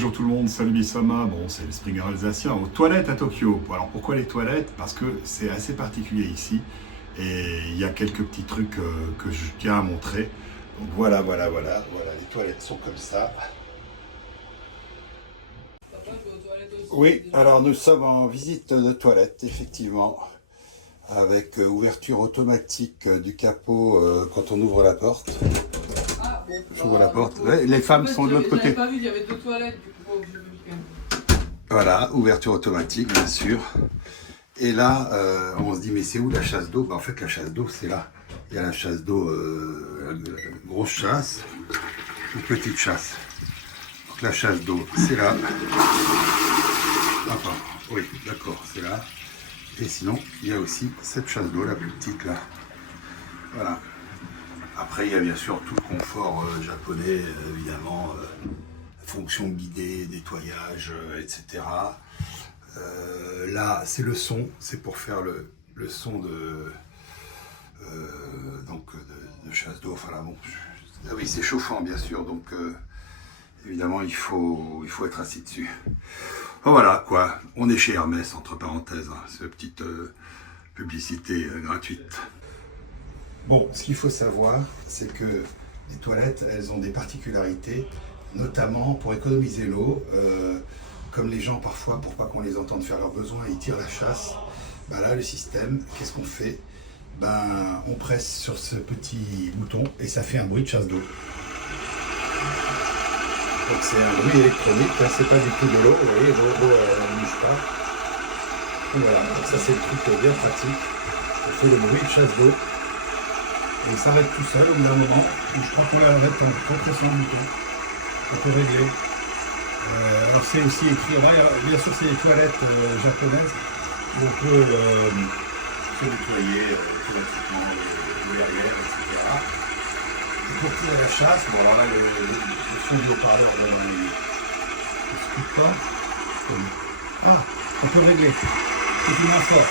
bonjour tout le monde, salut Bisama. Bon, c'est le Springer alsacien aux toilettes à Tokyo. Alors pourquoi les toilettes? Parce que c'est assez particulier ici et il y a quelques petits trucs que je tiens à montrer. Donc voilà, les toilettes sont comme ça. Oui, alors nous sommes en visite de toilette, effectivement, avec ouverture automatique du capot quand on ouvre la porte. J'ouvre la porte. Ouais, les femmes sont de l'autre côté. J'avais pas vu, il y avait deux toilettes, du coup, j'ai vu quand même. Voilà, ouverture automatique, bien sûr. Et là, on se dit, mais c'est où la chasse d'eau? En fait, la chasse d'eau, c'est là. Il y a la chasse d'eau, la grosse chasse, une petite chasse. Donc la chasse d'eau, c'est là. Enfin, oui, d'accord, c'est là. Et sinon, il y a aussi cette chasse d'eau, la plus petite, là. Voilà. Après, il y a bien sûr tout le confort japonais, évidemment, fonction guidée, nettoyage, etc. Là, c'est le son, c'est pour faire le son de chasse d'eau. Enfin là, bon, ah oui, c'est chauffant, bien sûr, donc évidemment, il faut être assis dessus. Oh, voilà, quoi, on est chez Hermès, entre parenthèses, hein, cette petite publicité gratuite. Bon, ce qu'il faut savoir, c'est que les toilettes, elles ont des particularités, notamment pour économiser l'eau. Comme les gens, parfois, pour pas qu'on les entende faire leurs besoins, ils tirent la chasse. Ben là, le système, qu'est-ce qu'on fait? Ben, on presse sur ce petit bouton et ça fait un bruit de chasse d'eau. Donc c'est un bruit électronique, là, c'est pas du tout de l'eau, vous voyez, l'eau elle ne bouge pas. Et voilà, donc ça c'est le truc bien pratique. On fait le bruit de chasse d'eau. Et il s'arrête tout seul au bout d'un moment. Je crois qu'on l'arrête en compressant le bouton. On peut régler. Alors c'est aussi écrit, bien sûr c'est les toilettes japonaises où on peut se nettoyer automatiquement le derrière, etc. Et pour tirer la chasse, bon alors là le son du haut-parleur il se coupe pas. Ah, on peut régler. C'est plus moins fort.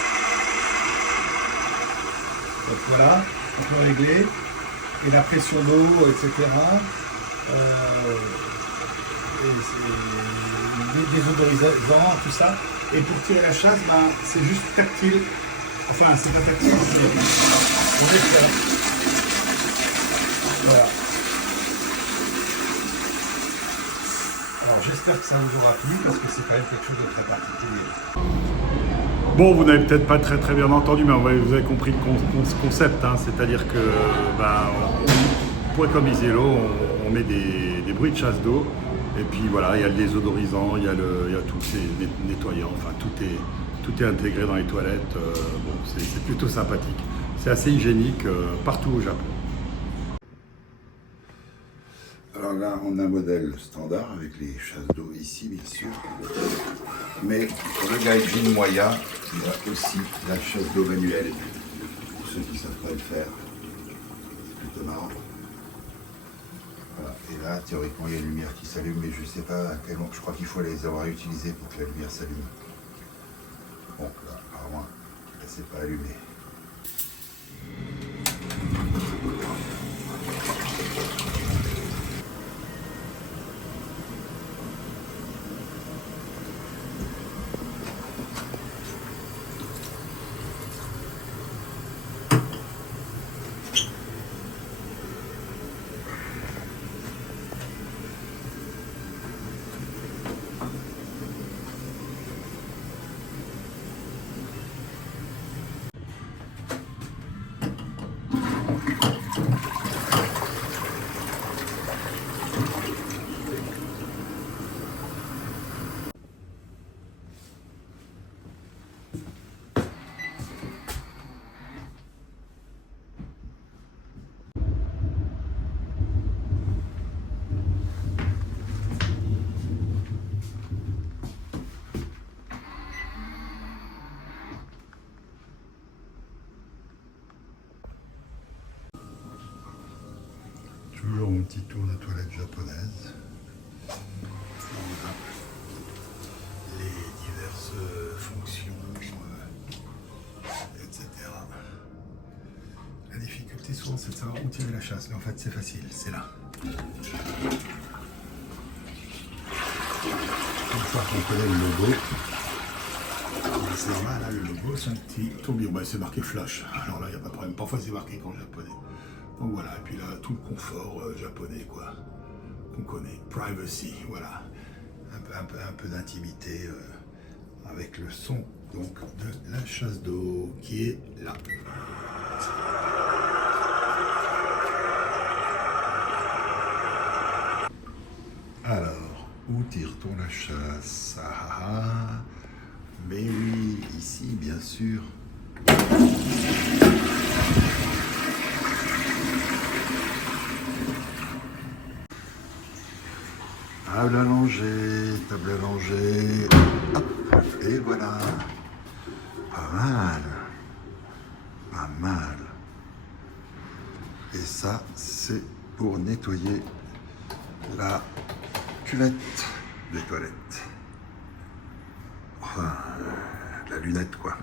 Donc voilà. On peut régler, et la pression d'eau, etc. Désodorisant, tout ça. Et pour tirer la chasse, ben, c'est juste tactile. Enfin, c'est pas tactile, on est faire. Voilà. Alors j'espère que ça vous aura plu, parce que c'est quand même quelque chose de très particulier. Bon, vous n'avez peut-être pas très bien entendu, mais vous avez compris le concept, hein, c'est-à-dire que pour économiser l'eau, on met des bruits de chasse d'eau, et puis voilà, il y a le désodorisant, il y a tous ces nettoyants, enfin tout est intégré dans les toilettes, bon, c'est plutôt sympathique. C'est assez hygiénique partout au Japon. Alors là, on a un modèle standard avec les chasses d'eau ici, bien sûr. Mais pour le Gaijin Moya, il y a aussi la chasse d'eau manuelle. Pour ceux qui ne savent pas le faire, c'est plutôt marrant. Voilà. Et là, théoriquement, il y a une lumière qui s'allume, mais je ne sais pas à quel moment. Je crois qu'il faut les avoir utilisés pour que la lumière s'allume. Bon, là, apparemment, elle ne s'est pas allumée. Toujours mon petit tour de toilette japonaise. Voilà. Les diverses fonctions, etc. La difficulté souvent c'est de savoir où tirer la chasse, mais en fait c'est facile, c'est là. fois qu'on connaît le logo, c'est normal, hein, le logo, c'est un petit tourbillon. Bah, c'est marqué flash, alors là, il n'y a pas de problème. Parfois, c'est marqué qu'en japonais. Donc voilà, et puis là, tout le confort japonais, quoi, qu'on connaît. Privacy, voilà. Un peu d'intimité avec le son, donc, de la chasse d'eau qui est là. Alors, où tire-t-on la chasse? Mais oui, ici, bien sûr. Table allongée, table allongée. Hop, et voilà. Pas mal. Pas mal. Et ça, c'est pour nettoyer la cuvette des toilettes. Enfin, la lunette, quoi.